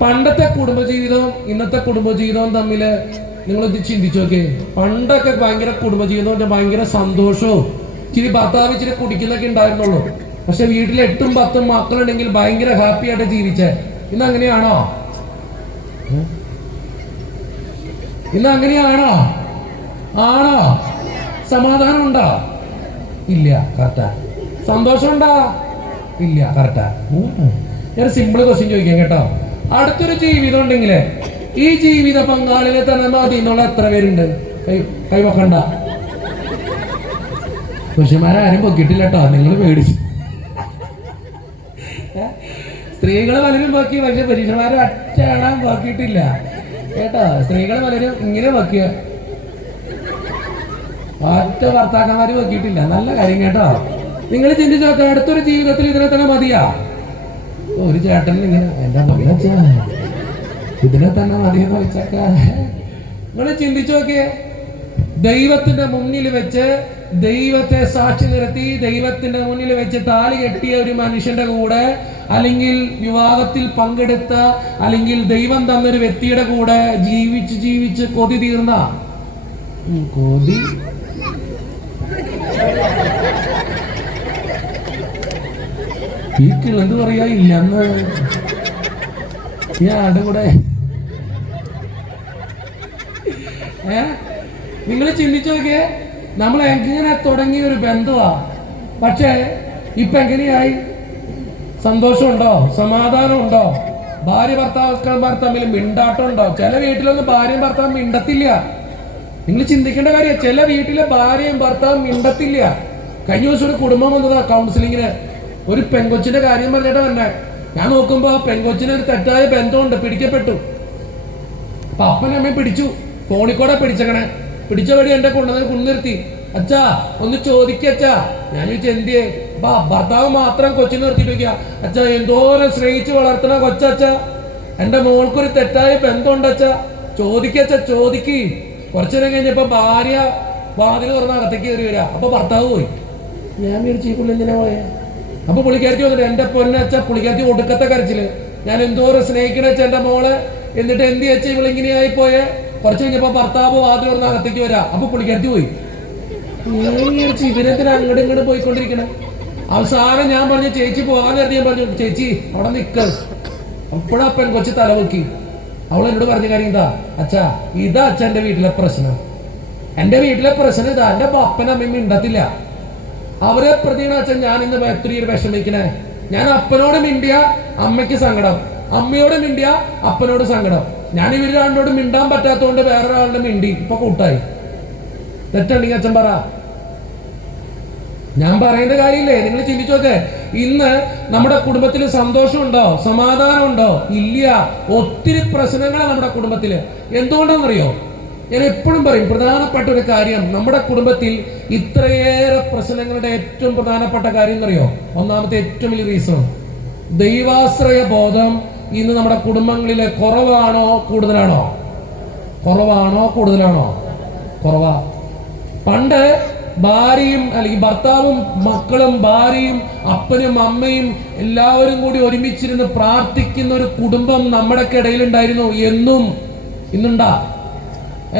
പണ്ടത്തെ കുടുംബജീവിതവും ഇന്നത്തെ കുടുംബജീവിതവും തമ്മിൽ നിങ്ങളൊന്ന് ചിന്തിച്ചു നോക്കേ. പണ്ടൊക്കെ ഭയങ്കര കുടുംബജീവിതവും ഭയങ്കര സന്തോഷവും ഇച്ചിരി ഭർത്താവ് ഇച്ചിരി കുടിക്കുന്നൊക്കെ ഉണ്ടായിരുന്നുള്ളൂ. പക്ഷെ വീട്ടിൽ 8ഉം 10ഉം മക്കളുണ്ടെങ്കിൽ ഭയങ്കര ഹാപ്പി ആയിട്ട് ജീവിച്ചേ. ഇന്ന് അങ്ങനെയാണോ? ഇന്ന് അങ്ങനെയാണോ? ആണോ? സമാധാനം ഉണ്ടോ? ഇല്ല. കറക്റ്റാ. സന്തോഷം ഉണ്ടോ? ഇല്ല. കറക്റ്റാ. ഞാൻ സിമ്പിൾ ക്വസ്റ്റ്യൻ ചോദിക്കാം കേട്ടോ. അടുത്തൊരു ജീവിതം ഉണ്ടെങ്കിൽ ഈ ജീവിത പങ്കാളിനെ തന്നെ മതി എന്നുള്ള എത്ര പേരുണ്ട്? കൈവക്കണ്ട. പുരുഷന്മാരാരും പൊക്കിയിട്ടില്ല കേട്ടോ, നിങ്ങൾ പേടിച്ചു. സ്ത്രീകൾ പലരും പൊക്കി, പക്ഷെ പുരുഷന്മാർ അച്ചാണാൻ പൊക്കിയിട്ടില്ല കേട്ടോ. സ്ത്രീകൾ പലരും ഇങ്ങനെ പൊക്കിയ, ഒറ്റ ഭർത്താക്കന്മാര് പൊക്കിയിട്ടില്ല. നല്ല കാര്യം കേട്ടോ. നിങ്ങൾ ചിന്തിച്ചു നോക്കാം, അടുത്തൊരു ജീവിതത്തിൽ ഇതിനെ തന്നെ മതിയാ? ഒരു ചേട്ടൻ ഇങ്ങനെ എന്റെ മകച്ച ഇതിനെ തന്നെ മതിയെന്ന് വെച്ചേക്ക. നിങ്ങൾ ചിന്തിച്ചു നോക്കിയേ, ദൈവത്തിന്റെ മുന്നിൽ വെച്ച് ദൈവത്തെ സാക്ഷി നിർത്തി ദൈവത്തിന്റെ മുന്നിൽ വെച്ച് താലി കെട്ടിയ ഒരു മനുഷ്യന്റെ കൂടെ, അല്ലെങ്കിൽ വിവാഹത്തിൽ പങ്കെടുത്ത, അല്ലെങ്കിൽ ദൈവം തന്നൊരു വ്യക്തിയുടെ കൂടെ ജീവിച്ച് കൊതി തീർന്ന കൊതി വീട്ടിൽ എന്ത് പറയാ ഇല്ലെന്ന് ഞാടെ കൂടെ. നിങ്ങൾ ചിന്തിച്ചു നോക്കിയേ, നമ്മൾ എങ്ങനെ തുടങ്ങിയ ഒരു ബന്ധുവാ, പക്ഷേ ഇപ്പൊ എങ്ങനെയായി? സന്തോഷമുണ്ടോ? സമാധാനമുണ്ടോ? ഭാര്യ ഭർത്താക്കന്മാർ തമ്മിൽ മിണ്ടാട്ടം ഉണ്ടോ? ചില വീട്ടിലൊന്നും ഭാര്യയും ഭർത്താവും മിണ്ടത്തില്ല. നിങ്ങൾ ചിന്തിക്കേണ്ട കാര്യം, ചില വീട്ടിലെ ഭാര്യയും ഭർത്താവും മിണ്ടത്തില്ല. കഴിഞ്ഞ ദിവസം ഒരു കുടുംബം വന്നതാ കൗൺസിലിങ്ങിന്. ഒരു പെൺകൊച്ചിന്റെ കാര്യം പറഞ്ഞിട്ട് തന്നെ ഞാൻ നോക്കുമ്പോ ആ പെൺകൊച്ചിന് ഒരു തെറ്റായ ബന്ധമുണ്ട്, പിടിക്കപ്പെട്ടു. അപ്പൊ അപ്പനമ്മയെ പിടിച്ചു, ഫോണിൽ കൂടെ പിടിച്ചേക്കണേ. പിടിച്ച വഴി എന്റെ കുന്നിർത്തി, അച്ഛാ ഒന്ന് ചോദിക്കച്ചാ. ഞാൻ ചോദിച്ചു എന്തിയെ? ഭർത്താവ് മാത്രം കൊച്ചിനെ നിർത്തിയിട്ട് വയ്ക്കുക. അച്ഛാ എന്തോരം സ്നേഹിച്ച് വളർത്തണ കൊച്ചച്ച, എന്റെ മോൾക്കൊരു തെറ്റായ ബന്ധമുണ്ട് അച്ഛാ, ചോദിക്കച്ച ചോദിക്ക്. കുറച്ചു നേരം കഴിഞ്ഞപ്പോ ഭാര്യ വാതിൽ തുറന്ന് അകത്തേക്ക് കയറി വരിക. അപ്പൊ ഭർത്താവ് പോയി. ഞാൻ മേടിച്ചു ഈ പുള്ളി എന്തിനാ പോയെ? അപ്പൊ പുള്ളിക്കാരത്തി വന്നിട്ട് എന്റെ പൊന്നച്ച, പുള്ളിക്കാരത്തി ഒടുക്കത്തെ കരച്ചില്. ഞാൻ എന്തോരം സ്നേഹിക്കണച്ച എന്റെ മോളെ, എന്നിട്ട് എന്ത് വെച്ച ഇവളിങ്ങനെയായി പോയെ? കുറച്ച് കഴിഞ്ഞപ്പോ ഭർത്താവ് വാതിൽ തുറന്ന് അകത്തേക്ക് വരാ. അപ്പൊ പുള്ളിക്കാരത്തി പോയി. ഇവരെന്തിനാ അങ്ങോട്ട് ഇങ്ങോട്ട് പോയിക്കൊണ്ടിരിക്കണേ? അവസാനം ഞാൻ പറഞ്ഞു ചേച്ചി പോകാൻ നേരത്തെ ഞാൻ പറഞ്ഞു ചേച്ചി അവിടെ നിൽക്ക്. അപ്പോഴാ പെൺകൊച്ചി തലവെക്കി. അവൾ എന്നോട് പറഞ്ഞ കാര്യം ഇതാ, അച്ഛാ ഇതാ അച്ഛൻ എന്റെ വീട്ടിലെ പ്രശ്നം. എന്റെ വീട്ടിലെ പ്രശ്നം ഇതാ, എന്റെ അപ്പനമ്മയും മിണ്ടത്തില്ല. അവരെ പ്രതിയാണ് അച്ഛൻ ഞാൻ ഇന്ന് ഒത്തിരി വിഷമിക്കണേ. ഞാൻ അപ്പനോട് മിണ്ടിയ അമ്മയ്ക്ക് സങ്കടം, അമ്മയോട് മിണ്ടിയ അപ്പനോട് സങ്കടം. ഞാൻ ഇവര് രണ്ടോട് മിണ്ടാൻ പറ്റാത്തതുകൊണ്ട് വേറൊരാളുടെ മിണ്ടി, ഇപ്പൊ കൂട്ടായി. തെറ്റുണ്ടെങ്കിൽ അച്ഛൻ പറ. ഞാൻ പറയേണ്ട കാര്യമില്ലേ? നിങ്ങൾ ചിന്തിച്ചു നോക്കെ, ഇന്ന് നമ്മുടെ കുടുംബത്തിൽ സന്തോഷമുണ്ടോ? സമാധാനമുണ്ടോ? ഇല്ല. ഒത്തിരി പ്രശ്നങ്ങളാണ് നമ്മുടെ കുടുംബത്തില്. എന്തുകൊണ്ടാണെന്നറിയോ? ഞാൻ എപ്പോഴും പറയും, പ്രധാനപ്പെട്ട ഒരു കാര്യം, നമ്മുടെ കുടുംബത്തിൽ ഇത്രയേറെ പ്രശ്നങ്ങളുടെ ഏറ്റവും പ്രധാനപ്പെട്ട കാര്യം എന്നറിയോ? ഒന്നാമത്തെ ഏറ്റവും വലിയ റീസൺ, ദൈവാശ്രയ ബോധം ഇന്ന് നമ്മുടെ കുടുംബങ്ങളിലെ കുറവാണോ കൂടുതലാണോ? കുറവാണോ കൂടുതലാണോ? കുറവാ. പണ്ട് ഭാര്യയും അല്ലെങ്കിൽ ഭർത്താവും മക്കളും ഭാര്യയും അപ്പനും അമ്മയും എല്ലാവരും കൂടി ഒരുമിച്ചിരുന്ന് പ്രാർത്ഥിക്കുന്ന ഒരു കുടുംബം നമ്മുടെ ഇടയിലുണ്ടായിരുന്നു. എന്നും ഇന്നുണ്ടാ?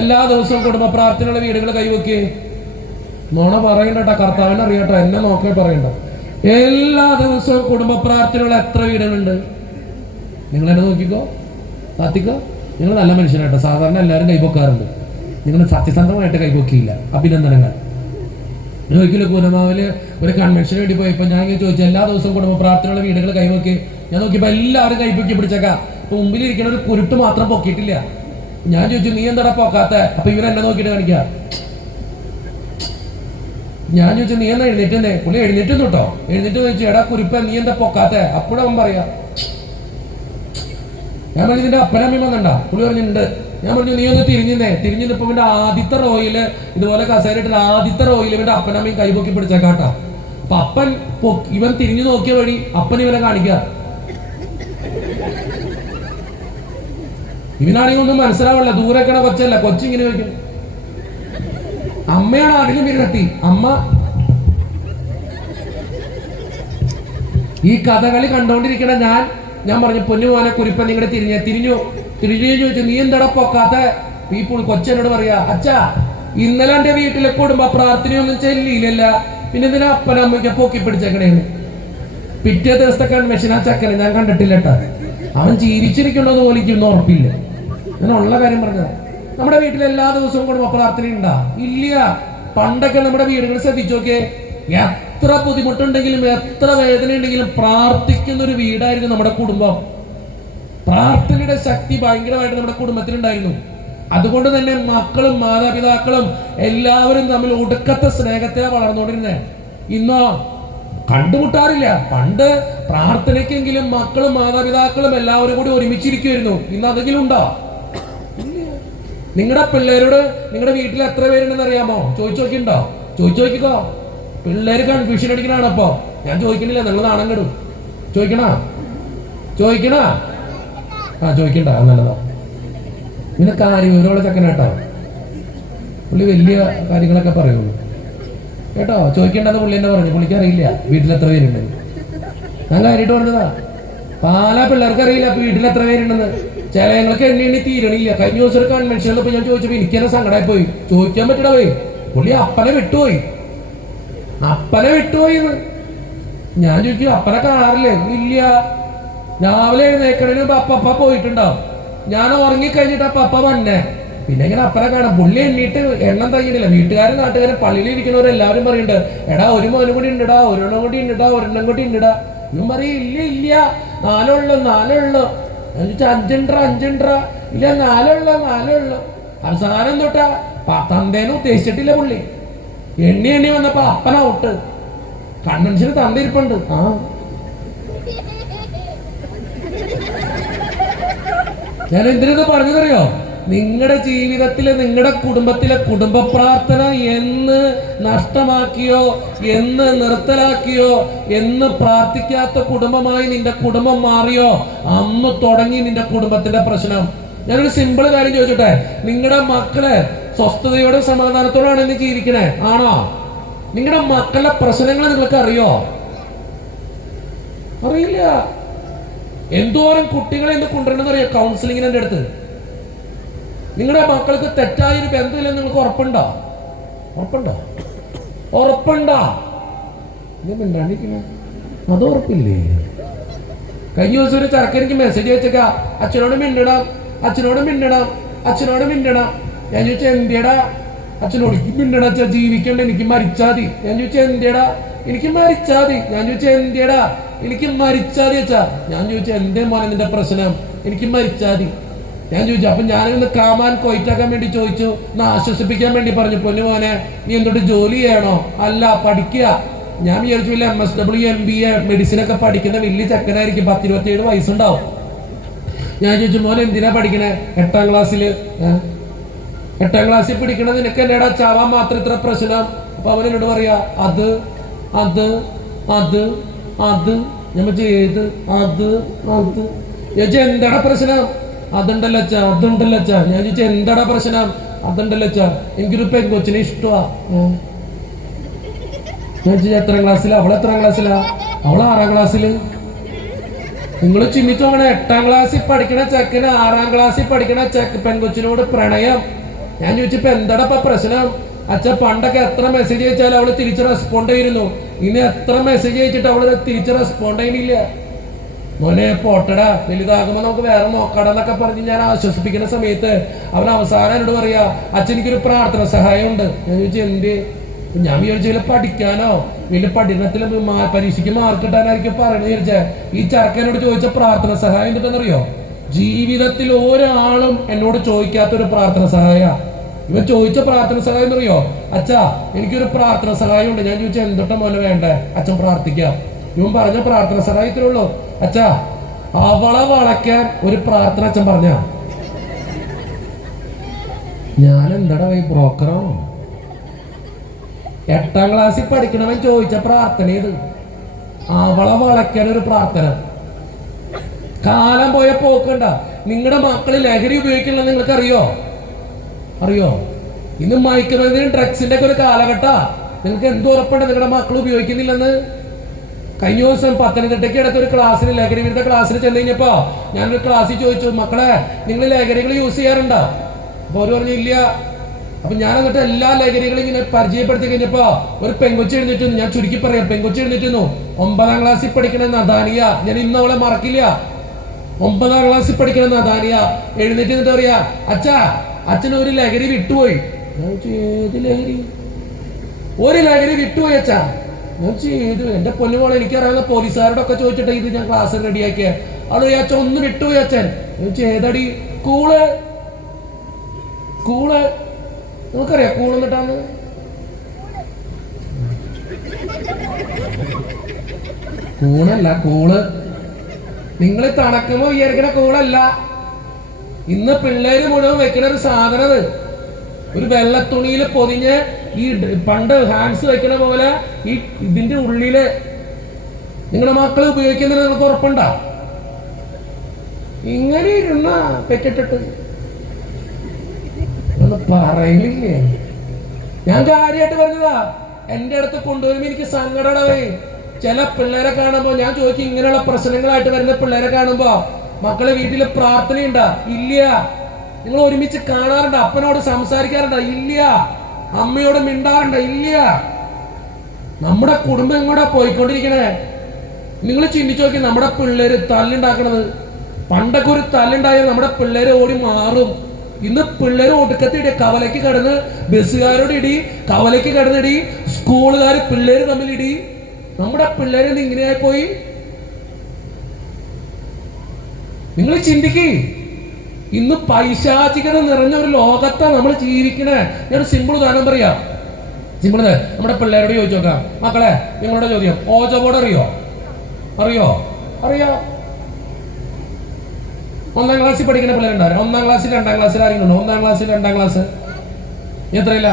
എല്ലാ ദിവസവും കുടുംബ പ്രാർത്ഥനയുള്ള വീടുകൾ കൈവയ്ക്കേ. നോണ പറയണ്ട, കർത്താവിനെ അറിയട്ടോ, എന്നെ നോക്കേ പറയണ്ട. എല്ലാ ദിവസവും കുടുംബ പ്രാർത്ഥനയുള്ള എത്ര വീടുകളുണ്ട്? നിങ്ങൾ എന്നെ നോക്കിക്കോ, പ്രാർത്ഥിക്കോ. നിങ്ങൾ നല്ല മനുഷ്യനാട്ടോ. സാധാരണ എല്ലാവരും കൈപൊക്കാറുണ്ട്, നിങ്ങൾ സത്യസന്ധമായിട്ട് കൈപൊക്കിയില്ല. അഭിനന്ദനങ്ങൾ. ഞാൻ ഒരിക്കലും കൂനമാവില് ഒരു കൺവെൻഷന് വേണ്ടി പോയപ്പോൾ ഞാൻ ഇങ്ങനെ ചോദിച്ചു, എല്ലാ ദിവസവും കുടുംബ പ്രാർത്ഥനയുള്ള വീടുകൾ കൈവക്കി. ഞാൻ നോക്കിയപ്പോൾ എല്ലാവരും കൈപ്പൊക്കി പിടിച്ചേക്കാം. അപ്പൊ മുമ്പിലിരിക്കുന്ന ഒരു കുരുട്ട് മാത്രം പൊക്കിയിട്ടില്ല. ഞാൻ ചോദിച്ചു നീ എന്താ പൊക്കാത്ത? അപ്പൊ ഇവരെന്നെ നോക്കിയിട്ട് കാണിക്കുക. ഞാൻ ചോദിച്ചു നീ എന്നാ എഴുന്നേറ്റേ? പുള്ളി എഴുന്നേറ്റ് കേട്ടോ. എഴുന്നേറ്റ് ചോദിച്ചു എടാ കുരിപ്പ നീ എന്താ പൊക്കാത്ത? അപ്പോഴവൻ പറയാ. ഞാൻ പറഞ്ഞു നിന്റെ അപ്പനമ്മയും വന്നണ്ട? പുള്ളി പറഞ്ഞിട്ടുണ്ട്. ഞാൻ പറഞ്ഞു നീ ഒന്ന് തിരിഞ്ഞിപ്പോ ഇവന്റെ ആദ്യത്തെ റോയില് ഇതുപോലെ കസേരയിട്ട് ആദ്യത്തെ റോയില് ഇവന്റെ അപ്പനമ്മയും കൈപൊക്കി പിടിച്ചേക്കാട്ടോ. അപ്പൊ അപ്പൻ ഇവൻ തിരിഞ്ഞു നോക്കിയ വഴി അപ്പൻ ഇവനെ കാണിക്കുക. ഇവനാണെങ്കിൽ ഒന്നും മനസ്സിലാവില്ല. ദൂരക്കണ കൊച്ചല്ല, കൊച്ചിങ്ങനെ വയ്ക്കും. അമ്മയാണ് അതിലും വിരട്ടി. അമ്മ ഈ കഥകളി കണ്ടുകൊണ്ടിരിക്കണ ഞാൻ പറഞ്ഞു പൊന്നു മോനെ കുരിപ്പ നിങ്ങളുടെ തിരിഞ്ഞു ചോദിച്ചു, നീ എന്താടാ പൊക്കാത്ത? ഈ കൊച്ചനോട് പറയാ, അച്ഛാ ഇന്നലെ എന്റെ വീട്ടിലെ കുടുംബ പ്രാർത്ഥനയൊന്നും ചെല്ലിയില്ല, പിന്നെ എന്തിനാ അപ്പനമ്മയ്ക്ക് പൊക്കി പിടിച്ചേക്കണേന്ന്. പിറ്റേ ദിവസത്തെ കൺവെൻഷൻ ആ ചക്കനെ ഞാൻ കണ്ടിട്ടില്ല കേട്ടാ. അവൻ ജീവിച്ചിരിക്കണമെന്ന് പോലും എനിക്ക് ഒന്നും ഉറപ്പില്ല. ഞാൻ ഉള്ള കാര്യം പറഞ്ഞതാ. നമ്മുടെ വീട്ടിൽ എല്ലാ ദിവസവും കുടുംബ പ്രാർത്ഥന ഉണ്ടാ? ഇല്ല. പണ്ടൊക്കെ നമ്മുടെ വീടുകൾ ശ്രദ്ധിച്ചു നോക്കിയേ, എത്ര ബുദ്ധിമുട്ടുണ്ടെങ്കിലും എത്ര വേദന ഉണ്ടെങ്കിലും പ്രാർത്ഥിക്കുന്ന ഒരു വീടായിരുന്നു നമ്മുടെ കുടുംബം. പ്രാർത്ഥനയുടെ ശക്തി ഭയങ്കരമായിട്ട് നമ്മുടെ കുടുംബത്തിലുണ്ടായിരുന്നു. അതുകൊണ്ട് തന്നെ മക്കളും മാതാപിതാക്കളും എല്ലാവരും തമ്മിൽ ഒടുക്കത്തെ സ്നേഹത്തിലാണ് വളർന്നുകൊണ്ടിരുന്നത്. ഇന്നോ കണ്ടുമുട്ടാറില്ല. പണ്ട് പ്രാർത്ഥനയ്ക്കെങ്കിലും മക്കളും മാതാപിതാക്കളും എല്ലാവരും കൂടി ഒരുമിച്ചിരിക്കുമായിരുന്നു. ഇന്ന് അതെങ്കിലും ഉണ്ടോ? നിങ്ങളുടെ പിള്ളേരോട് നിങ്ങളുടെ വീട്ടിൽ എത്ര പേരുണ്ടെന്ന് അറിയാമോ? ചോദിച്ചു നോക്കിണ്ടോ? ചോദിച്ചു നോക്കിക്കോ. പിള്ളേര് കൺഫ്യൂഷൻ അടിക്കണാണ്. അപ്പോ ഞാൻ ചോദിക്കണില്ല, നിങ്ങൾ നാണം കെടും. ചോദിക്കണ ചോദിക്കണ്ട, നല്ലതാ. ഇങ്ങനെ കാര്യം ഇവരോട് ചക്കനാട്ടോ, പുള്ളി വലിയ കാര്യങ്ങളൊക്കെ പറയുള്ളൂ കേട്ടോ. ചോദിക്കേണ്ടെന്ന് പുള്ളി എന്നെ പറഞ്ഞു, പുള്ളിക്ക് അറിയില്ല വീട്ടിൽ എത്ര പേരുണ്ടെന്ന്. ഞാൻ കാര്യമായിട്ട് പറഞ്ഞതാ. പല പിള്ളേർക്ക് അറിയില്ല വീട്ടിൽ എത്ര പേരുണ്ടെന്ന്. ചില ഞങ്ങൾക്ക് എണ്ണി തീരണില്ല. കഴിഞ്ഞ ദിവസം ഒരു കൺവെൻഷനിൽ പോയി ഞാൻ ചോദിച്ചപ്പോ എനിക്ക് തന്നെ സങ്കടമായി പോയി. ചോദിക്കാൻ പറ്റണ പോയി. പുള്ളി അപ്പനെ വിട്ടുപോയി. ഞാൻ ചോദിക്കും, അപ്പനെ കാണാറില്ലേ? ഇല്ല. രാവിലെ എഴുന്നേക്കണേന് അപ്പ പോയിട്ടുണ്ടാവും. ഞാൻ ഉറങ്ങിക്കഴിഞ്ഞിട്ട് അപ്പ വന്നേ. പിന്നെ ഇങ്ങനെ അപ്പനെ കാണാം. പുള്ളി എണ്ണീട്ട് എണ്ണം തയ്യണില്ല. വീട്ടുകാരും നാട്ടുകാരും പള്ളിയിൽ ഇരിക്കുന്നവരെല്ലാവരും പറയുന്നുണ്ട്, എടാ ഒരു മോനും കൂടി ഉണ്ടടാ, ഒരെണ്ണം കൂടി ഉണ്ടടാ. ഇവൻ പറയും, ഇല്ല 4 ഉള്ളു. ഞാൻ ചോദിച്ചാ 5 ഇല്ല 4 അവസാനം തൊട്ടാ തന്തേനെ ഉദ്ദേശിച്ചിട്ടില്ല പുള്ളി. എണ്ണി വന്നപ്പോ അപ്പനൗട്ട്. കൺവെൻഷന് തന്നിരിപ്പുണ്ട്. ഞാൻ എന്തിനത് പറഞ്ഞതറിയോ? നിങ്ങളുടെ ജീവിതത്തിലെ നിങ്ങളുടെ കുടുംബത്തിലെ കുടുംബ പ്രാർത്ഥന എന്ന് നഷ്ടമാക്കിയോ, എന്ന് നിർത്തലാക്കിയോ, എന്ന് പ്രാർത്ഥിക്കാത്ത കുടുംബമായി നിന്റെ കുടുംബം മാറിയോ, അന്ന് തുടങ്ങി നിന്റെ കുടുംബത്തിന്റെ പ്രശ്നം. ഞാനൊരു സിമ്പിൾ കാര്യം ചോദിച്ചോട്ടെ, നിങ്ങളുടെ മക്കള് സ്വസ്ഥതയോടെ സമാധാനത്തോടെയാണ് ഇന്ന് ജീവിക്കണേ? ആണോ? നിങ്ങളുടെ മക്കളുടെ പ്രശ്നങ്ങൾ നിങ്ങൾക്ക് അറിയോ? അറിയില്ല. എന്തോരം കുട്ടികളെ ഇന്ന് കൊണ്ടുവരണമെന്ന് അറിയാം കൗൺസിലിങ്ങിന് എൻ്റെ അടുത്ത്. നിങ്ങളുടെ മക്കൾക്ക് തെറ്റായൊരു ബന്ധമില്ലെന്ന് നിങ്ങൾക്ക് ഉറപ്പുണ്ടോ? അത് ഉറപ്പില്ലേ? കഴിഞ്ഞ ദിവസം ഒരു ചെറുക്കനിക്ക് മെസ്സേജ് അയച്ചേക്ക, അച്ഛനോട് മിണ്ടണം. ഞാൻ ചോദിച്ചാൽ എന്തിയടാ? അച്ഛനോട് മിണ്ടണ അച്ഛാ, ജീവിക്കണ്ട, എനിക്ക് മരിച്ചാതി. ഞാൻ ചോദിച്ചാൽ എന്തിയടാ? എനിക്ക് മരിച്ചാതി. ഞാൻ ചോദിച്ചാൽ എന്തിയടാ? എനിക്ക് മരിച്ചാതി അച്ഛാ. ഞാൻ ചോദിച്ചാൽ എന്തേ മോനെ നിന്റെ പ്രശ്നം? എനിക്ക് മരിച്ചാതി. ഞാൻ ചോദിച്ചു. അപ്പൊ ഞാനിന്ന് കാമാൻ കൊയ്റ്റാക്കാൻ വേണ്ടി ചോദിച്ചു, ഒന്ന് ആശ്വസിപ്പിക്കാൻ വേണ്ടി പറഞ്ഞു, പൊന്നു മോനെ നീ എന്തൊട്ട് ജോലി ചെയ്യണോ? അല്ല, പഠിക്കുക. ഞാൻ വിചാരിച്ചു വലിയ MSW MBA മെഡിസിൻ ഒക്കെ പഠിക്കുന്ന വലിയ ചെക്കനായിരിക്കും, 10-27 വയസ്സുണ്ടാവും. ഞാൻ ചോദിച്ചു, മോനെ എന്തിനാ പഠിക്കണേ? 8ാം ക്ലാസ്സിൽ പഠിക്കണത് നിനക്ക് എന്നേടാ ചാവാൻ മാത്രം ഇത്ര പ്രശ്നം? അപ്പൊ അവൻ എന്നോട് പറയാ, അത് ഞാൻ ഏത് അത് എന്താടാ പ്രശ്നം? അതുണ്ടല്ലോ അച്ഛാ. ഞാൻ ചോദിച്ചാ എന്താടാ പ്രശ്നം? അതുണ്ടല്ലോ അച്ഛാ, എനിക്കൊരു പെൺകൊച്ചിനെ ഇഷ്ടമാ. ഞാൻ ചോദിച്ചാ എത്രാം ക്ലാസ്സിലാ? അവൾ എത്രാം ക്ലാസ്സിലാ? അവൾ 6ാം ക്ലാസ്സില്. നിങ്ങൾ ചിന്തിച്ചു നോക്കണേ, 8ാം ക്ലാസ്സിൽ പഠിക്കണ ചെക്കന് 6ാം ക്ലാസ്സിൽ പഠിക്കണ പെൺകൊച്ചിനോട് പ്രണയം. ഞാൻ ചോദിച്ചപ്പോ എന്താടാ പ്രശ്നം? അച്ഛാ പണ്ടൊക്കെ എത്ര മെസ്സേജ് അയച്ചാലും അവള് തിരിച്ച് റെസ്പോണ്ട് ചെയ്തിരുന്നു. ഇനി എത്ര മെസ്സേജ് അയച്ചിട്ട് അവള് തിരിച്ച് റെസ്പോണ്ട് ചെയ്യുന്നില്ല. മോനെ പോട്ടടാ, വലുതാകുമ്പോ നമുക്ക് വേറെ നോക്കടാന്നൊക്കെ പറഞ്ഞ് ഞാൻ ആശ്വസിപ്പിക്കുന്ന സമയത്ത് അവൻ അവസാനം എന്നോട് പറയാ, അച്ഛൻ എനിക്കൊരു പ്രാർത്ഥന സഹായം ഉണ്ട്. ഞാൻ ചോദിച്ചു എന്ത്? ഞാൻ വിചാരിച്ചു പഠിക്കാനോ വലിയ പഠനത്തിൽ പരീക്ഷയ്ക്ക് മാർക്ക് കിട്ടാനായിരിക്കും പറയുന്നത് വിചാരിച്ചേ. ഈ ചെറുക്കനോട് ചോദിച്ച പ്രാർത്ഥന സഹായം എന്തിട്ടെന്നറിയോ? ജീവിതത്തിൽ ഒരാളും എന്നോട് ചോദിക്കാത്തൊരു പ്രാർത്ഥന സഹായ. ഇവൻ ചോദിച്ച പ്രാർത്ഥന സഹായം എന്നറിയോ? അച്ഛാ എനിക്കൊരു പ്രാർത്ഥന സഹായം ഉണ്ട്. ഞാൻ ചോദിച്ചാൽ എന്തൊട്ട മോനെ വേണ്ടേ? അച്ഛൻ പ്രാർത്ഥിക്കാം. ഇവൻ പറഞ്ഞ പ്രാർത്ഥന സഹായത്തിലുള്ളൂ, അച്ഛാ അവളെ വളയ്ക്കാൻ ഒരു പ്രാർത്ഥന അച്ഛൻ പറഞ്ഞ. ഞാൻ എന്താടാ ഈ ബ്രോക്കറാണോ? 8ാം ക്ലാസ്സിൽ പഠിക്കണവൻ ചോദിച്ച പ്രാർത്ഥന ഇത്, അവളെ വളയ്ക്കാൻ ഒരു പ്രാർത്ഥന. കാലം പോയ പോക്കണ്ട. നിങ്ങളുടെ മക്കള് ലഹരി ഉപയോഗിക്കണമെന്ന് നിങ്ങൾക്ക് അറിയോ? ഇന്ന് മയക്കുമരുന്നിനും ഡ്രഗ്സിന്റെ ഒക്കെ ഒരു കാലഘട്ട. നിങ്ങൾക്ക് എന്ത് ഉറപ്പുണ്ട് നിങ്ങളുടെ മക്കൾ ഉപയോഗിക്കുന്നില്ലെന്ന്? കഴിഞ്ഞ ദിവസം പത്തനംതിട്ടയ്ക്ക് അടുത്തൊരു ക്ലാസ്സിൽ ലഹരി വിരുദ്ധ ക്ലാസ്സിൽ ചെന്ന് കഴിഞ്ഞപ്പോ ഞാനൊരു ക്ലാസ്സിൽ ചോദിച്ചു, മക്കളെ നിങ്ങൾ ലഹരികൾ യൂസ് ചെയ്യാറുണ്ടോ? അപ്പൊ അവര് പറഞ്ഞു ഇല്ല. അപ്പൊ ഞാൻ എന്നിട്ട് എല്ലാ ലഹരികളും ഇങ്ങനെ പരിചയപ്പെടുത്തി കഴിഞ്ഞപ്പോ ഒരു പെങ്കൊച്ചി എഴുന്നേറ്റുന്നു. ഞാൻ ചുരുക്കി പറയാം, പെങ്കൊച്ചി എഴുന്നേറ്റുന്നു. 9ാം ക്ലാസ്സിൽ പഠിക്കണ നദാനിയ, ഞാൻ ഇന്ന് അവളെ മറക്കില്ല. 9ാം ക്ലാസ്സിൽ പഠിക്കണ നദാനിയ എഴുന്നേറ്റ് എന്നിട്ട് പറയാ, അച്ഛൻ ഒരു ലഹരി വിട്ടുപോയി. ഞാൻ ഏത് ലഹരി? ഒരു ലഹരി വിട്ടുപോയി അച്ഛാ. ഞാൻ ചെയ്തു. എന്റെ പൊന്നുമോളെ, എനിക്കറിയാവുന്ന പോലീസുകാരോടൊക്കെ ചോദിച്ചിട്ട് ഇത് ഞാൻ ക്ലാസ് റെഡിയാക്കിയ അത് അച്ഛൻ ഒന്ന് വിട്ടുപോയി അച്ഛൻ. ഏതടി? കൂള്. നിങ്ങൾക്കറിയാം കൂള് എന്നിട്ടാന്ന്? കൂളല്ല, കൂള്. നിങ്ങൾ തണക്കുമ്പോ വിചാരിക്കണ കൂളല്ല. ഇന്ന് പിള്ളേര് മുഴുവൻ വെക്കണ ഒരു സാധനം, ഒരു വെള്ളത്തുണിയിൽ പൊതിഞ്ഞ് ഈ പണ്ട് ഹാൻഡ്സ് വെക്കണ പോലെ ഈ ഇതിന്റെ ഉള്ളില് നിങ്ങളുടെ മക്കൾ ഉപയോഗിക്കുന്നതിന് നിങ്ങൾക്ക് ഉറപ്പുണ്ടോ? ഇങ്ങനെ ഇരുന്ന പെറ്റിട്ടിട്ട് ഒന്ന് പറയില്ലേ? ഞാൻ കാര്യമായിട്ട് പറഞ്ഞതാ. എന്റെ അടുത്ത് കൊണ്ടുവരുമ്പോ എനിക്ക് സങ്കടമേ. ചില പിള്ളേരെ കാണുമ്പോ ഞാൻ ചോദിക്കും, ഇങ്ങനെയുള്ള പ്രശ്നങ്ങളായിട്ട് വരുന്ന പിള്ളേരെ കാണുമ്പോ മക്കളെ വീട്ടില് പ്രാർത്ഥനയുണ്ടാ? ഇല്ല. നിങ്ങൾ ഒരുമിച്ച് കാണാറുണ്ടോ? അപ്പനോട് സംസാരിക്കാറുണ്ടോ? ഇല്ല. അമ്മയോട് മിണ്ടാറുണ്ടോ? ഇല്ല. നമ്മുടെ കുടുംബം എങ്ങോട്ടാ പോയിക്കൊണ്ടിരിക്കണേ? നിങ്ങൾ ചിന്തിച്ചു നോക്കി. നമ്മുടെ പിള്ളേര് തല്ലുണ്ടാക്കണത്. പണ്ടൊക്കെ ഒരു തല്ലുണ്ടായാൽ നമ്മുടെ പിള്ളേര് ഓടി മാറും. ഇന്ന് പിള്ളേര് ഒടുക്കത്തിടി, കവലയ്ക്ക് കിടന്ന് ബസ്സുകാരോട് ഇടി, കവലയ്ക്ക് കിടന്നിടി, സ്കൂളുകാര് പിള്ളേര് തമ്മിലിടി. നമ്മുടെ പിള്ളേര് ഇങ്ങനെയായി പോയി. നിങ്ങൾ ചിന്തിക്കേ. ഇന്ന് പൈശാചികത നിറഞ്ഞ ഒരു ലോകത്താണ് നമ്മൾ ജീവിക്കണേ. ഞാൻ സിമ്പിൾ ഉദാഹരണം പറയാം. സിമ്പിൾ. നമ്മുടെ പിള്ളേരോട് ചോദിച്ചു നോക്കാം, മക്കളെ നിങ്ങളുടെ ചോദ്യം, ഓജോ ബോർഡ് അറിയോ? 1ാം ക്ലാസ്സിൽ പഠിക്കുന്ന പിള്ളേരുണ്ടാവും. 1ാം ക്ലാസ്സിൽ 2ാം ക്ലാസ്സിൽ ആരെങ്കിലും? 1ാം ക്ലാസ്സിൽ 2ാം ക്ലാസ് എത്രയില്ല?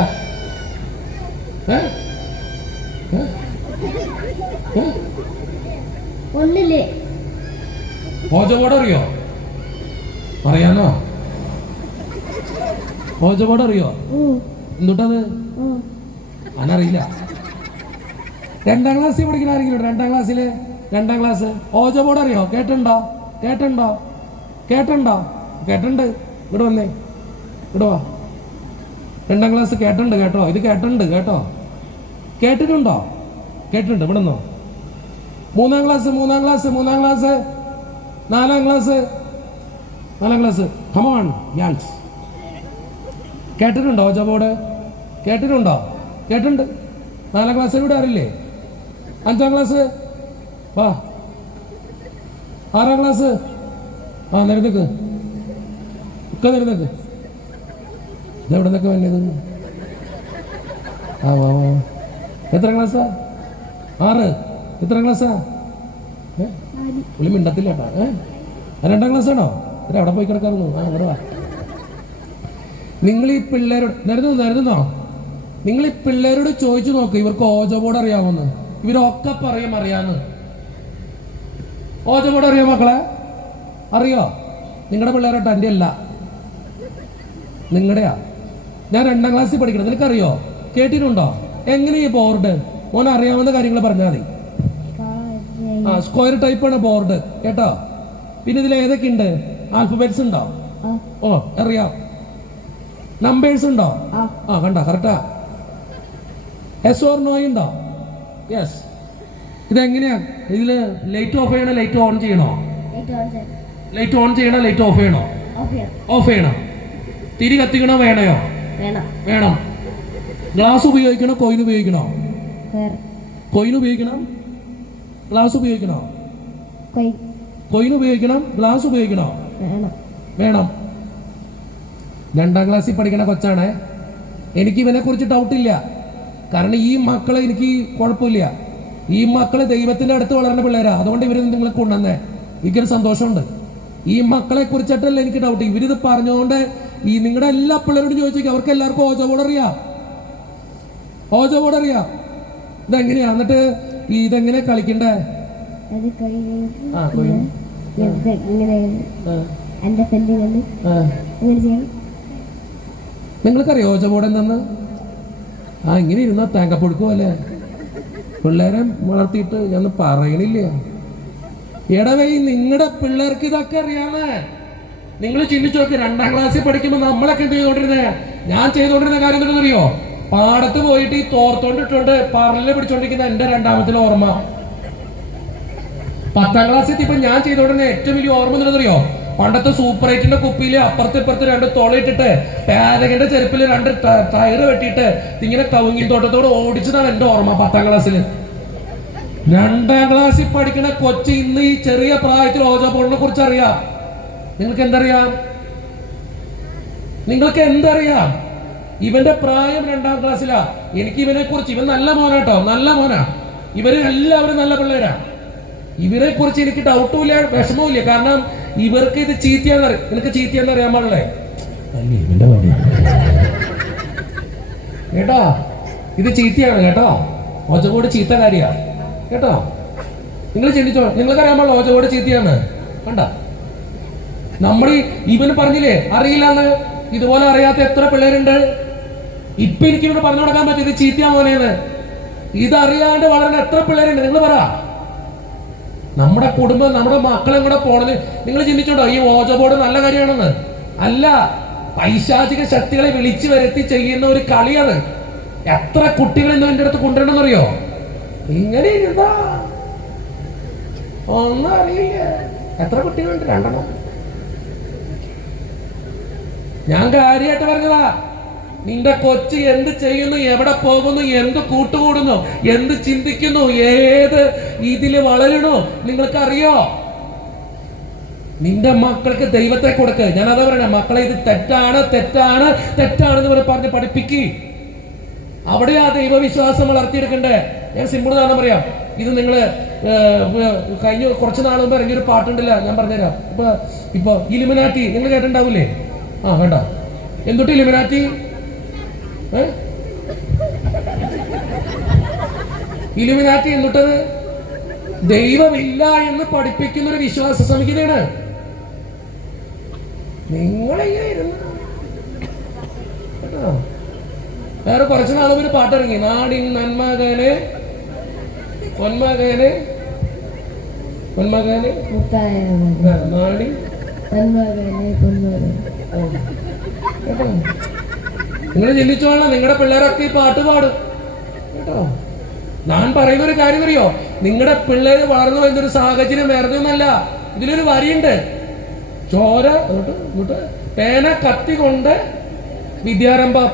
ഓജോ ബോർഡ് അറിയോ? അറിയാന്നോ? ഓജോ ബോർഡ് അറിയോ? എന്തുട്ടത്? അനറിയില്ല. 2ാം ക്ലാസ്സിൽ പഠിക്കുന്ന ആരെങ്കിലും? 2ാം ക്ലാസ്സില് 2ാം ക്ലാസ് ഓജോ ബോർഡ് അറിയോ? കേട്ടിട്ടുണ്ടോ? കേട്ടുണ്ട്. ഇവിടെ വന്നേ, ഇവിടെ വാ. 2ാം ക്ലാസ് കേട്ടുണ്ട് കേട്ടോ. ഇത് കേട്ടുണ്ട് കേട്ടോ. കേട്ടിട്ടുണ്ടോ? കേട്ടിട്ടുണ്ട്. ഇവിടെ നിന്നോ. 3ാം ക്ലാസ് 4ാം ക്ലാസ് കമോൺ യാൻസ്. കേട്ടിട്ടുണ്ടോ ഓജോ ബോർഡ്? കേട്ടിട്ടുണ്ട്. 4ാം ക്ലാസ്സിൽ ഇവിടെ അറിയില്ലേ? 5ാം ക്ലാസ് വാ. 6ാം ക്ലാസ് നിരന്നേക്ക്. ഇതെവിടെ നിന്നൊക്കെ വന്നത്? വാ. എത്ര ക്ലാസ്സാ? 6. എത്ര ക്ലാസ്സാ? പുള്ളി മിണ്ടത്തില്ല കേട്ടോ. 2ാം ക്ലാസ് ആണോ? അവിടെ പോയി കിടക്കാറുള്ളൂ. ഇവിടെ വാ. നിങ്ങൾ ഈ പിള്ളേരോട് നിരന്നോ. നിങ്ങൾ ഈ പിള്ളേരോട് ചോദിച്ചു നോക്ക്, ഇവർക്ക് ഓജോ ബോർഡ് അറിയാമെന്ന്. ഇവരൊക്കെ പറയും അറിയാന്ന്. ഓജോ ബോർഡ് അറിയോ മക്കളെ? അറിയോ? നിങ്ങളുടെ പിള്ളേരോട്ട് എൻ്റെ അല്ല, നിങ്ങളുടെയാ. ഞാൻ 2ാം ക്ലാസ്സിൽ പഠിക്കണം. നിനക്കറിയോ? കേട്ടിട്ടുണ്ടോ? എങ്ങനെ ഈ ബോർഡ്? മോൻ അറിയാവുന്ന കാര്യങ്ങൾ പറഞ്ഞാൽ മതി. സ്ക്വയർ ടൈപ്പാണ് ബോർഡ് കേട്ടോ. പിന്നെ ഇതിൽ ഏതൊക്കെ ഉണ്ട്? ആൽഫബറ്റ്സ് ഉണ്ടോ? അറിയാം. നമ്പേഴ്സ് ഉണ്ടോ? കണ്ട കറക്റ്റാ. എസ് ഓർ നോ ഉണ്ടോ? യെസ്. ഇതെങ്ങനെയാ? ഇതില് ലൈറ്റ് ഓഫ് ചെയ്യണോ ലൈറ്റ് ഓൺ ചെയ്യണോ? ലൈറ്റ് ഓൺ ചെയ്യണോ ലൈറ്റ് ഓഫ് ചെയ്യണോ? ഓഫ് ചെയ്യണം. തിരി കത്തിക്കണോ വേണയോ? വേണം. ഗ്ലാസ് ഉപയോഗിക്കണോ കോയിൻ ഉപയോഗിക്കണോ? കോയിൻ ഉപയോഗിക്കണം. ഗ്ലാസ് ഉപയോഗിക്കണോ? കോയിൻ ഉപയോഗിക്കണം. ഗ്ലാസ് ഉപയോഗിക്കണോ? വേണം. 2ാം ക്ലാസ്സിൽ പഠിക്കണ കൊച്ചാണ്. എനിക്ക് ഇവനെ കുറിച്ച് ഡൗട്ടില്ല. കാരണം ഈ മക്കളെ എനിക്ക് കുഴപ്പമില്ല. ഈ മക്കള് ദൈവത്തിന്റെ അടുത്ത് വളർന്ന പിള്ളേരാ. അതുകൊണ്ട് ഇവര് നിങ്ങളെ കൊണ്ടുവന്നേ. എനിക്കൊരു സന്തോഷമുണ്ട്. ഈ മക്കളെ കുറിച്ചിട്ടല്ല എനിക്ക് ഡൗട്ട്. ഇവരിത് പറഞ്ഞുകൊണ്ട് ഈ നിങ്ങളുടെ എല്ലാ പിള്ളേരോടും ചോദിച്ചേക്കും, അവർക്ക് എല്ലാവർക്കും ഓജോ ബോർഡ് അറിയാം. ഇതെങ്ങനെയാ? എന്നിട്ട് ഇതെങ്ങനെ കളിക്കണ്ടേ? നിങ്ങൾക്കറിയോ ഓജോ ബോർഡ് എന്തെന്ന്? ഇങ്ങനെ ഇരുന്ന തേങ്ങപ്പൊടുക്കും അല്ലേ? പിള്ളേരെ വളർത്തിയിട്ട് ഞാൻ പറയണില്ല. എടവേ നിങ്ങളുടെ പിള്ളേർക്ക് ഇതൊക്കെ അറിയാമേ. നിങ്ങൾ ചിന്തിച്ചു നോക്കി, 2ാം ക്ലാസ്സിൽ പഠിക്കുമ്പോൾ നമ്മളൊക്കെ എന്ത് ചെയ്തോണ്ടിരുന്നേ? ഞാൻ ചെയ്തോണ്ടിരുന്ന കാര്യം എന്താണെന്നറിയോ? പാടത്ത് പോയിട്ട് ഈ തോർത്തോണ്ടിട്ടുണ്ട് പറലിൽ പിടിച്ചോണ്ടിരിക്കുന്ന എന്റെ 2ാമത്തെ ഓർമ്മ. 10ാം ക്ലാസ്സിൽ ഇപ്പൊ ഞാൻ ചെയ്തോണ്ടിരുന്ന ഏറ്റവും വലിയ ഓർമ്മ എന്താണെന്നറിയോ? പണ്ടത്തെ സൂപ്പർ 8ന്റെ കുപ്പിയില് അപ്പുറത്ത് ഇപ്പുറത്ത് 2 തോളയിട്ടിട്ട് പാരകന്റെ ചെരുപ്പിൽ 2 ടയർ വെട്ടിയിട്ട് ഇങ്ങനെ കവുങ്ങിൻ തോട്ടത്തോട് ഓടിച്ചതാണ് എന്റെ ഓർമ്മ 10ാം ക്ലാസ്സിൽ. 2ാം ക്ലാസ്സിൽ പഠിക്കുന്ന കൊച്ചു ഇന്ന് ഈ ചെറിയ പ്രായത്തിൽ ഓജോബോളിനെ കുറിച്ച് അറിയാം. നിങ്ങൾക്ക് എന്തറിയാം? നിങ്ങൾക്ക് എന്തറിയാം? ഇവന്റെ പ്രായം 2ാം ക്ലാസ്സിലാ. എനിക്ക് ഇവനെ കുറിച്ച്, ഇവൻ നല്ല മോനാട്ടോ, നല്ല മോനാ. ഇവര് എല്ലാവരും നല്ല പിള്ളേരാ. ഇവരെ കുറിച്ച് എനിക്ക് ഡൗട്ടും ഇല്ല, വിഷമവും ഇല്ല. കാരണം ഇവർക്ക് ഇത് ചീത്തയാന്നറിയാം. നിനക്ക് ചീത്തയാന്ന് അറിയാൻ പാടില്ലേ? കേട്ടോ, ഇത് ചീത്തയാണ് കേട്ടോ. ഓജകോട് ചീത്ത കാര്യ കേട്ടോ. നിങ്ങൾ ചിന്തിച്ചോ, നിങ്ങൾക്ക് അറിയാൻ പാടില്ല ഓജകോട് ചീത്തയാണ്. കണ്ട, നമ്മൾ ഇവന് പറഞ്ഞില്ലേ അറിയില്ലാന്ന്. ഇതുപോലെ അറിയാത്ത എത്ര പിള്ളേരുണ്ട്. ഇപ്പൊ എനിക്ക് ഇവിടെ പറഞ്ഞു കൊടുക്കാൻ പറ്റും ഇത് ചീത്തയാ മോനേന്ന്. ഇതറിയാണ്ട് വളരുന്ന എത്ര പിള്ളേരുണ്ട് നിങ്ങൾ പറ. നമ്മുടെ കുടുംബം, നമ്മുടെ മക്കളും കൂടെ പോണത് നിങ്ങൾ ചിന്തിച്ചോട്ടോ? ഈ ഓജോ ബോർഡ് നല്ല കാര്യമാണെന്ന് അല്ല, പൈശാചിക ശക്തികളെ വിളിച്ചു വരുത്തി ചെയ്യുന്ന ഒരു കളിയാണ്. എത്ര കുട്ടികൾ ഇന്ന് എന്റെ അടുത്ത് കൊണ്ടുവരണമെന്നറിയോ? ഇങ്ങനെ ഇരുന്നാ ഒന്നും അറിയില്ല. എത്ര കുട്ടികളുണ്ട്? 2 ഞാൻ കാര്യമായിട്ട് പറഞ്ഞതാ. നിന്റെ കൊച്ച് എന്ത് ചെയ്യുന്നു, എവിടെ പോകുന്നു, എന്ത് കൂട്ടുകൂടുന്നു, എന്ത് ചിന്തിക്കുന്നു, ഏത് ഇതില് വളരണോ നിങ്ങൾക്കറിയോ? നിന്റെ മക്കൾക്ക് ദൈവത്തെ കൊടുക്ക്. ഞാൻ അതാ പറയണേ, മക്കളെ ഇത് തെറ്റാണ് തെറ്റാണ് തെറ്റാണെന്ന് പറഞ്ഞ് പഠിപ്പിക്ക്. അവിടെയാ ദൈവവിശ്വാസം വളർത്തിയെടുക്കണ്ടേ. ഞാൻ സിമ്പിൾ കാരണം പറയാം. ഇത് നിങ്ങള് കഴിഞ്ഞ കുറച്ച് നാൾ മുമ്പ് ഇറങ്ങിയൊരു പാട്ടുണ്ടല്ല, ഞാൻ പറഞ്ഞുതരാം. ഇപ്പൊ ഇലുമിനാറ്റി നിങ്ങൾ കേട്ടിട്ടുണ്ടാവൂലേ? വേണ്ട, എന്തൊട്ട് ഇലുമിനാറ്റി? ഇലുമിനാറ്റി എന്നിട്ടത് ദൈവമില്ല എന്ന് പഠിപ്പിക്കുന്ന ഒരു വിശ്വാസ സമിതിയാണ്. നിങ്ങളിങ്ങനെ ഇരുന്ന് കേട്ടോ. വേറെ കുറച്ച് നാളും ഒരു പാട്ടിറങ്ങി, നാടിൻ നന്മകനെ പൊന്മകനെ പൊന്മകനെ നാടിൻ കേട്ടോ. നിങ്ങൾ ചിന്തിച്ചോളാം, നിങ്ങളുടെ പിള്ളേരൊക്കെ ഈ പാട്ട് പാടും കേട്ടോ. ഞാൻ പറയുന്ന ഒരു കാര്യം അറിയോ? നിങ്ങളുടെ പിള്ളേര് വളർന്നു വരുന്നൊരു സാഹചര്യം വേറെ ഒന്നല്ല. ഇതിലൊരു വരിയുണ്ട്, ചോര പേന കത്തികൊണ്ട് വിദ്യാരംഭം.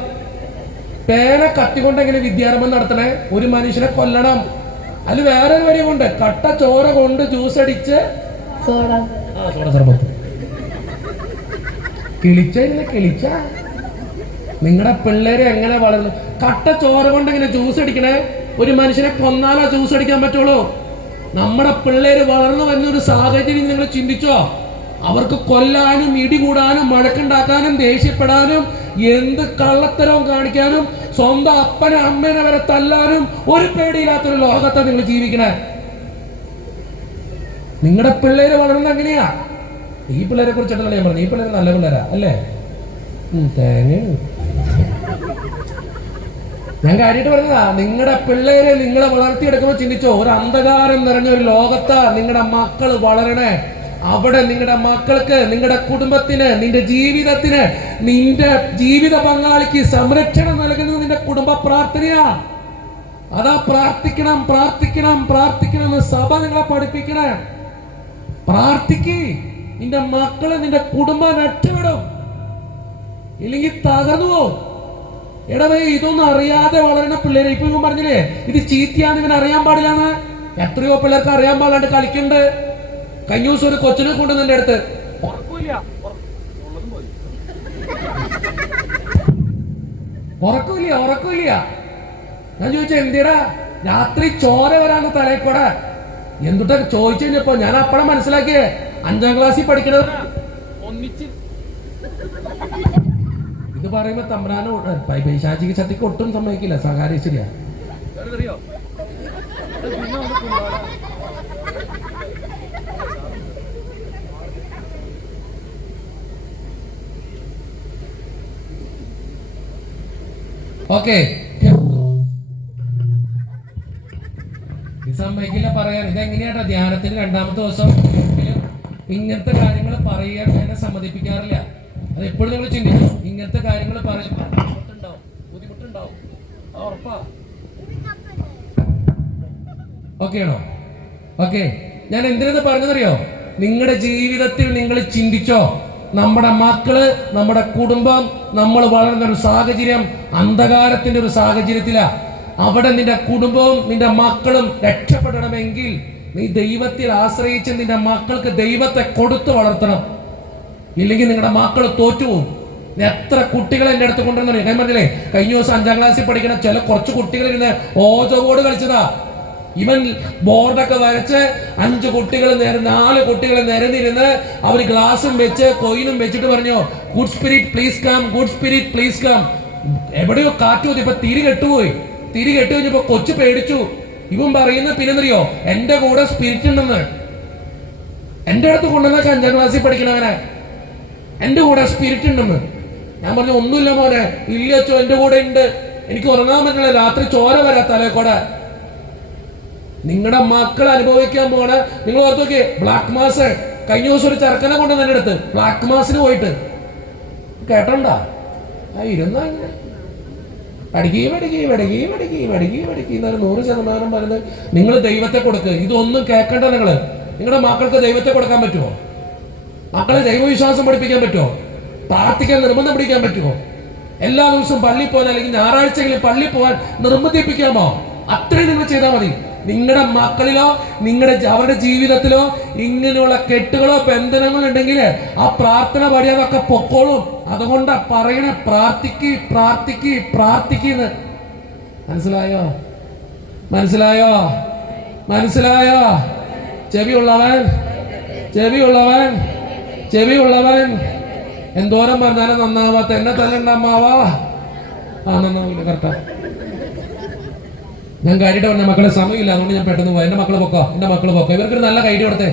പേന കത്തിക്കൊണ്ട് എങ്ങനെ വിദ്യാരംഭം നടത്തണേ? ഒരു മനുഷ്യനെ കൊല്ലണം. അതിൽ വേറൊരു വരി കൊണ്ട് കട്ട ചോര കൊണ്ട് ജ്യൂസ് അടിച്ച് കിളിച്ച നിങ്ങളുടെ പിള്ളേരെ എങ്ങനെ വളർന്നു? കട്ട ചോര കൊണ്ട് ഇങ്ങനെ ജ്യൂസ് അടിക്കണേ? ഒരു മനുഷ്യനെ കൊന്നാലോ ജ്യൂസ് അടിക്കാൻ പറ്റുള്ളൂ? നമ്മുടെ പിള്ളേര് വളർന്നു വരുന്ന ഒരു സാഹചര്യം നിങ്ങൾ ചിന്തിച്ചോ? അവർക്ക് കൊല്ലാനും ഇടികൂടാനും വഴക്കുണ്ടാക്കാനും ദേഷ്യപ്പെടാനും എന്ത് കള്ളത്തരവും കാണിക്കാനും സ്വന്തം അപ്പനെ അമ്മേനെ വരെ തല്ലാനും ഒരു പേടിയില്ലാത്തൊരു ലോകത്താണ് നിങ്ങൾ ജീവിക്കണേ. നിങ്ങളുടെ പിള്ളേര് വളർന്നത് എങ്ങനെയാ? ഈ പിള്ളേരെ കുറിച്ചിട്ടല്ല ഞാൻ പറഞ്ഞു. ഈ പിള്ളേര് നല്ല പിള്ളേരാ അല്ലേ? തേങ്ങ ഞാൻ കാര്യമായിട്ട് പറഞ്ഞതാ. നിങ്ങളുടെ പിള്ളേരെ നിങ്ങളെ വളർത്തിയെടുക്കുമ്പോൾ ചിന്തിച്ചോ, ഒരു അന്ധകാരം നിറഞ്ഞ ഒരു ലോകത്താ നിങ്ങളുടെ മക്കൾ വളരണേ. അവിടെ നിങ്ങളുടെ മക്കൾക്ക്, നിങ്ങളുടെ കുടുംബത്തിന്, നിന്റെ ജീവിതത്തിന്, നിന്റെ ജീവിത പങ്കാളിക്ക് സംരക്ഷണം നൽകുന്നത് നിന്റെ കുടുംബ പ്രാർത്ഥനയാ. അതാ പ്രാർത്ഥിക്കണം പ്രാർത്ഥിക്കണം പ്രാർത്ഥിക്കണം എന്ന് സഭ നിങ്ങളെ പഠിപ്പിക്കണേ. പ്രാർത്ഥിക്ക്. നിന്റെ മക്കള്, നിന്റെ കുടുംബം രക്ഷപ്പെടും. ഇല്ലെങ്കിൽ തകർന്നു പോകും. എടവേ, ഇതൊന്നും അറിയാതെ വളരുന്ന പിള്ളേരെ ഇപ്പൊ ഇവൻ പറഞ്ഞില്ലേ ഇത് ചീത്തയാന്ന് ഇവൻ അറിയാൻ പാടില്ലാന്ന്. എത്രയോ പിള്ളേർക്ക് അറിയാൻ പാടില്ലാണ്ട് കളിക്കണ്ട്. കഴിഞ്ഞ ദിവസം ഒരു കൊച്ചിനെ കൊണ്ടുവന്ന് എന്റെ അടുത്ത്, ഉറക്കില്ല. ഞാൻ ചോദിച്ചു എന്തിടാ? രാത്രി ചോര വരാന്ന് തലയിക്കൂടെ. എന്തുട്ടാ ചോദിച്ചു കഴിഞ്ഞപ്പോ ഞാൻ അപ്പഴാ മനസ്സിലാക്കിയേ 5ാം ക്ലാസ്സിൽ പഠിക്കണത്. ഒന്നിച്ച് ഇത് പറയുമ്പോ തമ്പ്രാനോ പൈശാചിക ശക്തിക്ക് ഒട്ടും സമ്മതിക്കില്ല. സ്വകാര്യ ശരിയാ. ഓക്കെ, സമ്മതിക്കില്ല പറയാൻ. ഇതെങ്ങനെയാട്ടാ ധ്യാനത്തിന് 2ാമത്തെ ദിവസം ഇങ്ങനത്തെ കാര്യങ്ങൾ പറയാൻ എന്നെ സമ്മതിപ്പിക്കാറില്ല. അത് എപ്പോഴും നിങ്ങൾ ചിന്തിച്ചു. ഇങ്ങനത്തെ കാര്യങ്ങൾ പറയുമ്പോൾ ബുദ്ധിമുട്ടുണ്ടാവും. ഉറപ്പാ. ഓക്കെ ആണോ? ഓക്കെ. ഞാൻ എന്തിനെന്ന് പറഞ്ഞതറിയോ? നിങ്ങളുടെ ജീവിതത്തിൽ നിങ്ങൾ ചിന്തിച്ചോ, നമ്മുടെ മക്കള്, നമ്മുടെ കുടുംബം, നമ്മൾ വളർന്ന ഒരു സാഹചര്യം അന്ധകാരത്തിന്റെ ഒരു സാഹചര്യത്തിലാ. അവിടെ നിന്റെ കുടുംബവും നിന്റെ മക്കളും രക്ഷപ്പെടണമെങ്കിൽ നീ ദൈവത്തിൽ ആശ്രയിച്ച് നിന്റെ മക്കൾക്ക് ദൈവത്തെ കൊടുത്തു വളർത്തണം. ഇല്ലെങ്കിൽ നിങ്ങളുടെ മക്കൾ തോറ്റുപോകും. എത്ര കുട്ടികളെ എൻ്റെ അടുത്ത് കൊണ്ടുവന്നു ഞാൻ പറഞ്ഞില്ലേ, കഴിഞ്ഞ ദിവസം 5ാം ക്ലാസ്സിൽ പഠിക്കുന്ന കുറച്ച് കുട്ടികൾ ഇരുന്ന് ഓജോ ബോർഡ് കളിച്ചതാ. ഇവൻ ബോർഡൊക്കെ വരച്ച് 5 കുട്ടികൾ 4 കുട്ടികൾ നിരന്നിരുന്ന് അവർ ഗ്ലാസും വെച്ച് കൊയിനും വെച്ചിട്ട് പറഞ്ഞു, good spirit please come, good spirit please come. എവിടെയോ കാറ്റ് വന്നു. ഇപ്പൊ തിരി കെട്ടുപോയി. തിരി കെട്ടു കഴിഞ്ഞപ്പോ കൊച്ചു പേടിച്ചു. ഇവൻ പറയുന്ന പിന്നെന്തറിയോ, എന്റെ കൂടെ സ്പിരിറ്റ് ഉണ്ടെന്ന്. എന്റെ അടുത്ത് കൊണ്ടുവന്നൊക്കെ 5ാം ക്ലാസ്സിൽ പഠിക്കണവനെ എന്റെ കൂടെ സ്പിരിറ്റ് ഉണ്ടെന്ന്. ഞാൻ പറഞ്ഞു, ഒന്നുമില്ല മോനെ. ഇല്ല അച്ചോ, എന്റെ കൂടെ ഉണ്ട്. എനിക്ക് ഉറങ്ങാൻ പറ്റില്ല. രാത്രി ചോര വരാ തലേക്കൂടെ. നിങ്ങളുടെ മക്കൾ അനുഭവിക്കാൻ പോണ നിങ്ങൾ ഓർത്ത് നോക്കിയേ. ബ്ലാക്ക് മാസ് കഴിഞ്ഞ ദിവസം ഒരു ചെറുക്കനെ കൊണ്ട് എൻ്റെ അടുത്ത് ബ്ലാക്ക് മാസിന് പോയിട്ട് കേട്ടണ്ട ഇരുന്ന പഠിക്കുകയും പഠിക്കുകയും പഠിക്കുകയും പഠിക്കുകയും പഠിക്കുകയും പഠിക്കുകയും 100% പറഞ്ഞത് നിങ്ങൾ ദൈവത്തെ കൊടുക്ക്. ഇതൊന്നും കേൾക്കണ്ട. നിങ്ങളുടെ മക്കൾക്ക് ദൈവത്തെ കൊടുക്കാൻ പറ്റുമോ? മക്കളെ ദൈവവിശ്വാസം പഠിപ്പിക്കാൻ പറ്റുമോ? പ്രാർത്ഥിക്കാൻ നിർബന്ധം പിടിക്കാൻ പറ്റുമോ? എല്ലാ ദിവസവും പള്ളിയിൽ പോകാൻ അല്ലെങ്കിൽ ഞായറാഴ്ചകളിൽ പള്ളിയിൽ പോകാൻ നിർബന്ധിപ്പിക്കാമോ? അത്രയും നിങ്ങൾ ചെയ്താൽ മതി. നിങ്ങളുടെ മക്കളിലോ അവരുടെ ജീവിതത്തിലോ ഇങ്ങനെയുള്ള കെട്ടുകളോ ബന്ധനങ്ങളോ ഉണ്ടെങ്കിൽ ആ പ്രാർത്ഥന വഴിയൊക്കെ പൊക്കോളും. അതുകൊണ്ടാ പറയണേ, പ്രാർത്ഥിക്ക് പ്രാർത്ഥിക്ക് പ്രാർത്ഥിക്കുന്നു. മനസ്സിലായോ? മനസ്സിലായോ? മനസ്സിലായോ? ചെവിയുള്ളവൻ ചെവിയുള്ളവൻ ചെവിയുള്ളവൻ എന്തോരം പറഞ്ഞാലും നന്നാവാത്ത എന്നെ തല്ലണ്ടമ്മാവാ. നന്നാവില്ല. കറക്റ്റാ. ഞാൻ കാര്യമായിട്ട് പറഞ്ഞ മക്കളെ സമയമില്ല, അതുകൊണ്ട് ഞാൻ പെട്ടെന്ന് പോയി. എൻ്റെ മക്കൾ പൊക്കോ, എൻ്റെ മക്കൾ പൊക്കോ. ഇവർക്കൊരു നല്ല കൈഡി കൊടുത്തേ.